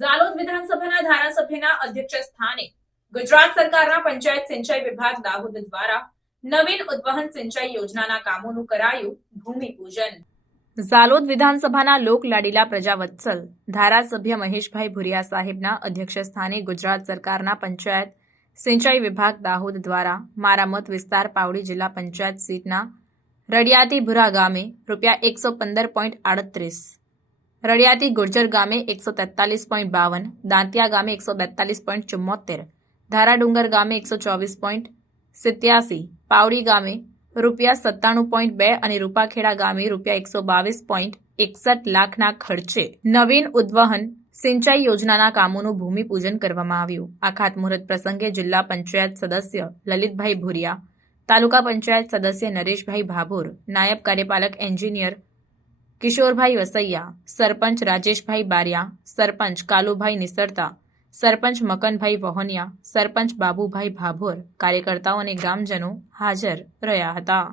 ઝાલોદ વિધાનસભાના ધારાસભ્યના અધ્યક્ષ સ્થાને ગુજરાત સરકારના પંચાયત સિંચાઈ વિભાગ દાહોદ દ્વારા નવીન ઉદ્વહન સિંચાઈ યોજનાના કામોનું કરાયું ભૂમિપૂજન। ઝાલોદ વિધાનસભાના લોકલાડીલા પ્રજાવત્સલ ધારાસભ્ય મહેશભાઈ ભુરિયા સાહેબના અધ્યક્ષ સ્થાને ગુજરાત સરકારના પંચાયત સિંચાઈ વિભાગ દાહોદ દ્વારા મારા મત વિસ્તાર પાવડી જિલ્લા પંચાયત સીટના રડિયાતીભુરા ગામે ₹115.38, રડિયાતી ગુર્જર ગામે 143.52, દાંતિયા ગામે 142.74, ધારાડુંગર ગામે 124.87, પાવડી ગામે ₹97.2 અને રૂપાખેડા ગામે ₹122.61 લાખના ખર્ચે નવીન ઉદ્વહન સિંચાઈ યોજનાના કામોનું ભૂમિપૂજન કરવામાં આવ્યું। આ ખાતમુહૂર્ત પ્રસંગે જિલ્લા પંચાયત સદસ્ય લલિતભાઈ ભુરિયા, તાલુકા પંચાયત સદસ્ય નરેશભાઈ ભાભોર, નાયબ કાર્યપાલક એન્જિનિયર કિશોરભાઈ વસૈયા, સરપંચ રાજેશભાઈ બારિયા, સરપંચ કાલુભાઈ નિસરતા, સરપંચ મકનભાઈ વહોનિયા, સરપંચ બાબુભાઈ ભાભોર, કાર્યકર્તાઓ અને ગ્રામજનો હાજર રહ્યા હતા।